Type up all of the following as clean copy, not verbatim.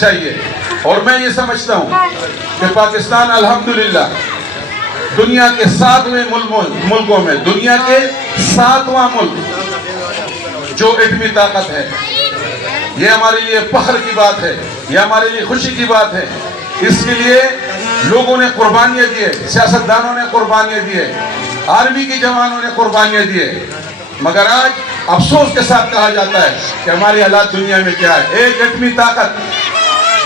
چاہیے. اور میں یہ سمجھتا ہوں کہ پاکستان الحمدللہ دنیا کے 7ویں ملکوں میں، دنیا کے 7واں ملک جو ایٹمی طاقت ہے. یہ ہمارے لیے فخر کی بات ہے، یہ ہمارے لیے خوشی کی بات ہے. اس کے لیے لوگوں نے قربانیاں دیے، سیاستدانوں نے قربانیاں دیے، آرمی کے جوانوں نے قربانیاں دیے. مگر آج افسوس کے ساتھ کہا جاتا ہے کہ ہماری حالات دنیا میں کیا ہے، ایک ایٹمی طاقت.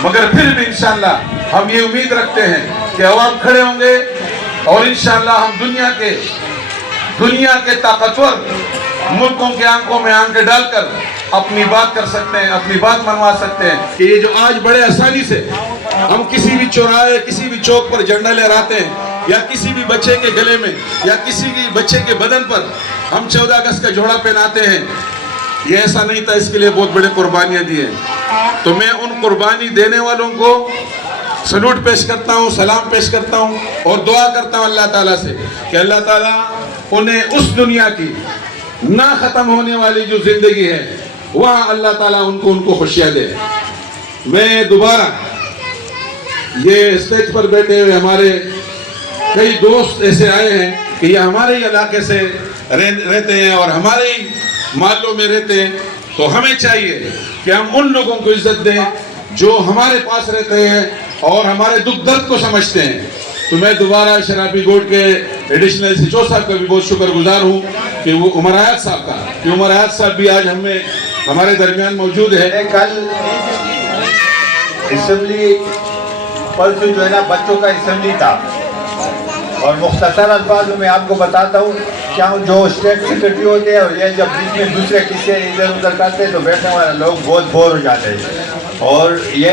مگر پھر بھی انشاءاللہ ہم یہ امید رکھتے ہیں کہ عوام کھڑے ہوں گے اور انشاءاللہ ہم دنیا کے طاقتور ملکوں کے آنکھوں میں آنکھیں ڈال کر اپنی بات کر سکتے ہیں، اپنی بات منوا سکتے ہیں. کہ یہ جو آج بڑے آسانی سے ہم کسی بھی چوراہے، کسی بھی چوک پر جھنڈا لہراتے ہیں، یا کسی بھی بچے کے گلے میں یا کسی بھی بچے کے بدن پر ہم 14 اگست کا جوڑا پہناتے ہیں، یہ ایسا نہیں تھا. اس کے لیے بہت بڑے قربانیاں دی ہیں. تو میں ان قربانی دینے والوں کو سلوٹ پیش کرتا ہوں، سلام پیش کرتا ہوں اور دعا کرتا ہوں اللہ تعالیٰ سے کہ اللہ تعالیٰ انہیں اس دنیا کی نہ ختم ہونے والی جو زندگی ہے وہاں اللہ تعالیٰ ان کو خوشیاں دے. میں دوبارہ یہ اسٹیج پر بیٹھے ہوئے ہمارے کئی دوست ایسے آئے ہیں کہ یہ ہمارے ہی علاقے سے رہتے ہیں اور ہمارے ہی محلوں میں رہتے ہیں. تو ہمیں چاہیے کہ ہم ان لوگوں کو عزت دیں جو ہمارے پاس رہتے ہیں اور ہمارے دکھ درد کو سمجھتے ہیں. تو میں دوبارہ شرابی گوٹ کے ایڈیشنل سچو صاحب کا بھی بہت شکر گزار ہوں کہ وہ عمر حیات صاحب کا، کہ عمر حیات صاحب بھی آج ہمارے درمیان موجود ہے. کل اسمبلی پرسوں جو ہے نا بچوں کا اسمبلی تھا، اور مختصر الفاظ میں آپ کو بتاتا ہوں کیا جو اسٹیٹ سیکرٹری ہوتے ہیں اور یہ جب بیچ میں دوسرے قصے ادھر ادھر کرتے ہیں تو بیٹھنے والے لوگ بہت بور ہو جاتے ہیں. اور یہ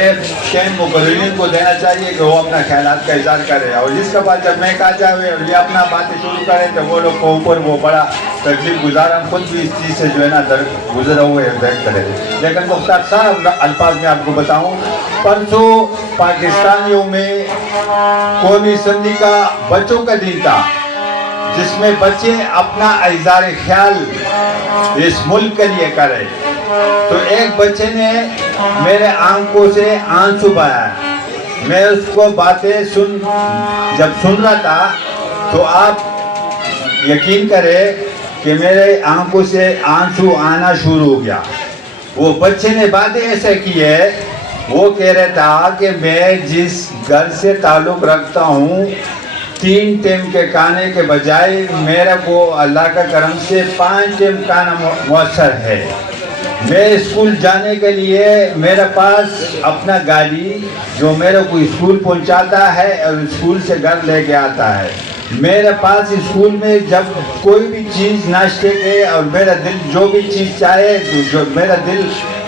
ٹائم مقررین کو دینا چاہیے کہ وہ اپنا خیالات کا اظہار کرے، اور جس کے بعد جب میں کہا جائے اور یہ اپنا باتیں شروع کرے تو وہ لوگ کو اوپر وہ بڑا تکلیف گزار، ہم خود بھی اس چیز سے جو ہے نا گزرا ہوئے بیٹھ کرے. لیکن مختصر الفاظ میں آپ کو بتاؤں، پرسوں پاکستانیوں میں قومی اسمبلی کا بچوں کا دن تھا، جس میں بچے اپنا اظہار خیال اس ملک کے لیے کرے. تو ایک بچے نے میرے آنکھوں سے آنسو بہایا. میں اس کو باتیں جب سن رہا تھا تو آپ یقین کرے کہ میرے آنکھوں سے آنسو آنا شروع ہو گیا. وہ بچے نے باتیں ایسے کی ہے، وہ کہہ رہا تھا کہ میں جس گھر سے تعلق رکھتا ہوں 3 ٹائم کے کھانے کے بجائے میرے کو اللہ کا کرم سے 5 ٹائم کھانا میسر ہے. میں اسکول جانے کے لیے میرے پاس اپنا گاڑی جو میرے کو اسکول پہنچاتا ہے اور اسکول سے گھر لے کے آتا ہے. میرے پاس اسکول میں جب کوئی بھی چیز ناشتے کے اور میرا دل جو بھی چیز چاہے، جو میرا دل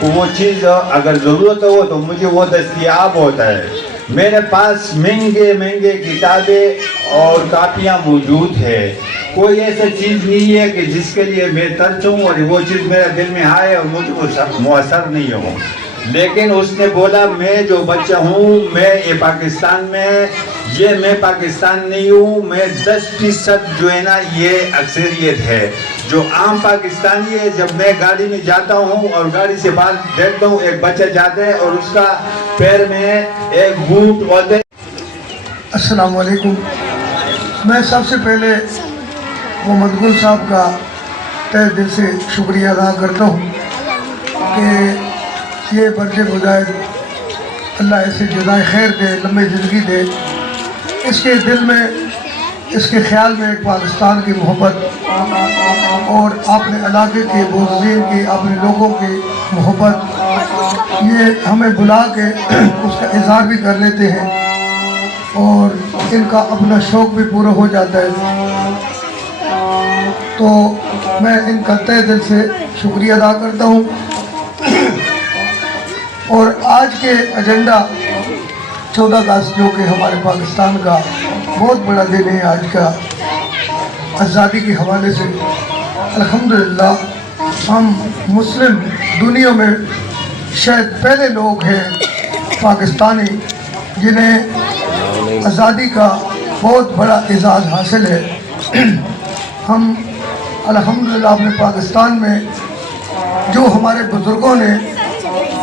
وہ چیز اگر ضرورت ہو تو مجھے وہ دستیاب ہوتا ہے. میرے پاس مہنگے کتابیں اور کاپیاں موجود ہے. کوئی ایسا چیز نہیں ہے کہ جس کے لیے میں ترسوں اور وہ چیز میرے دل میں آئے اور مجھے وہ مؤثر نہیں ہو. لیکن اس نے بولا میں جو بچہ ہوں، میں یہ پاکستان میں میں پاکستان نہیں ہوں، میں 10% جو ہے نا یہ اکثریت ہے جو عام پاکستانی ہے. جب میں گاڑی میں جاتا ہوں اور گاڑی سے باہر دیکھتا ہوں ایک بچہ جاتا ہے اور اس کا پیر میں ایک بوٹ ہوتے. السلام علیکم. میں سب سے پہلے محمد گل صاحب کا تہ دل سے شکریہ ادا کرتا ہوں کہ یہ برج مجاہد اللہ ایسے جزائے خیر دے، لمبی زندگی دے. اس کے دل میں، اس کے خیال میں ایک پاکستان کی محبت اور اپنے علاقے کے بزرگین کی، اپنے لوگوں کی محبت، یہ ہمیں بلا کے اس کا اظہار بھی کر لیتے ہیں اور ان کا اپنا شوق بھی پورا ہو جاتا ہے. تو میں ان کا تہ دل سے شکریہ ادا کرتا ہوں. اور آج کے ایجنڈا 14 اگست جو کہ ہمارے پاکستان کا بہت بڑا دن ہے آج کا، آزادی کے حوالے سے الحمدللہ ہم مسلم دنیا میں شاید پہلے لوگ ہیں پاکستانی جنہیں آزادی کا بہت بڑا اعزاز حاصل ہے. ہم الحمدللہ اپنے پاکستان میں جو ہمارے بزرگوں نے